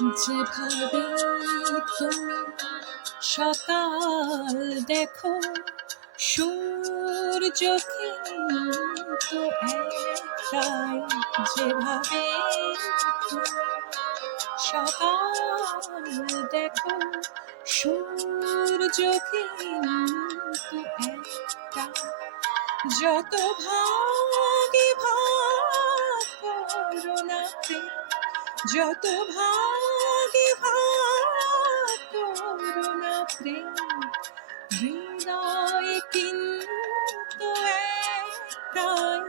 যেভাবে তুমি সকাল দেখো, সূর্য কিন্তু একটাই। যেভাবে তুমি সকাল দেখো, সূর্য কিন্তু একটা। যত ভাগে ভাগ করো না প্রেম, যত ভাগে ভাগ করো না প্রেম, হৃদয় কিন্তু একটাই।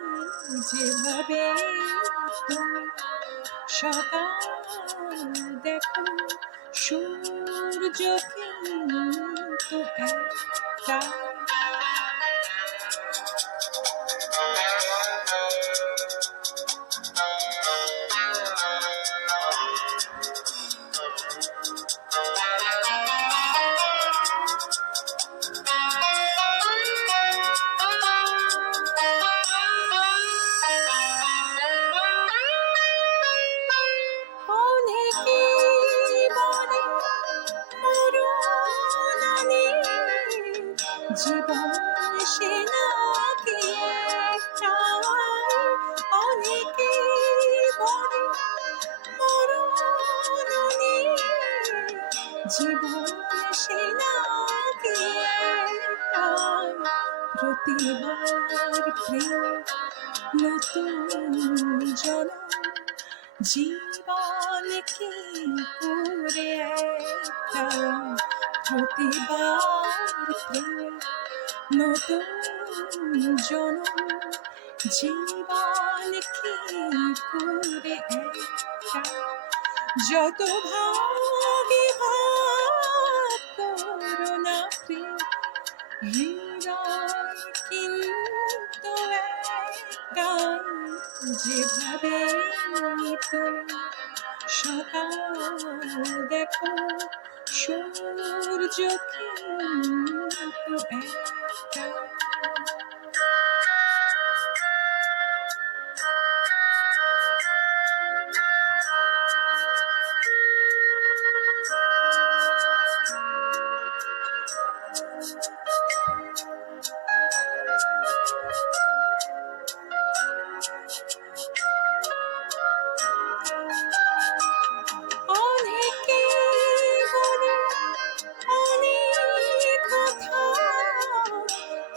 যেভাবে তুমি সকাল দেখো, সূর্য কিন্তু একটা। অনেকে বলে মরণানে জীবন সে নাকি একটাই। অনেকে বলে মরণানে জীবন সে নাকি একটাই। প্রতিবার প্রিয় নতুন জনম, জীবন কি করে একটা। প্রতিবার প্রিয় নতুন জনম, জীবন কি করে একটা। যত ভাগে ভাগ করো না প্রিয়, হৃদয় কিন্তু একটাই। যেভাবে তুমি সকাল দেখো, সূর্য কিন্তু একটা। অনেকে বলে অনেক কথা,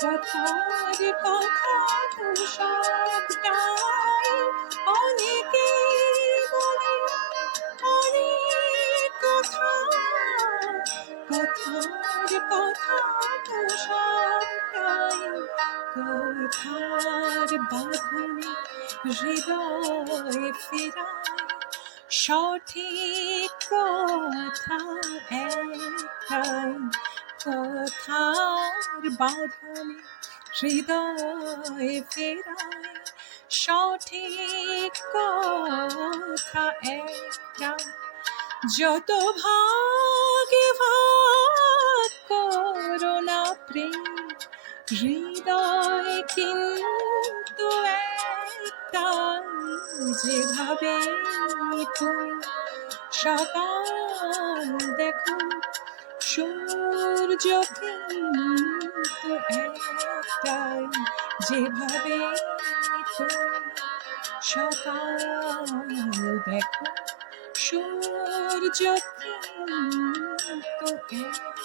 কথার কথা তো সবটাই। অনেকে বলে অনেক কথা, কথার কথা তো সবটাই। কথার বাঁধনে হৃদয় ফেরায়, সঠিক কথা একটাই। কথার বাঁধনে হৃদয় ফেরায়, সঠিক কথা একটা। যত ভাগে ভাগ করো না প্রেম, হৃদয় কিন্তু একটাই। যেভাবে তুমি সকাল দেখো, সূর্য কিন্তু একটাই। যেভাবে তুমি সকাল দেখো, সূর্য কিন্তু একটাই।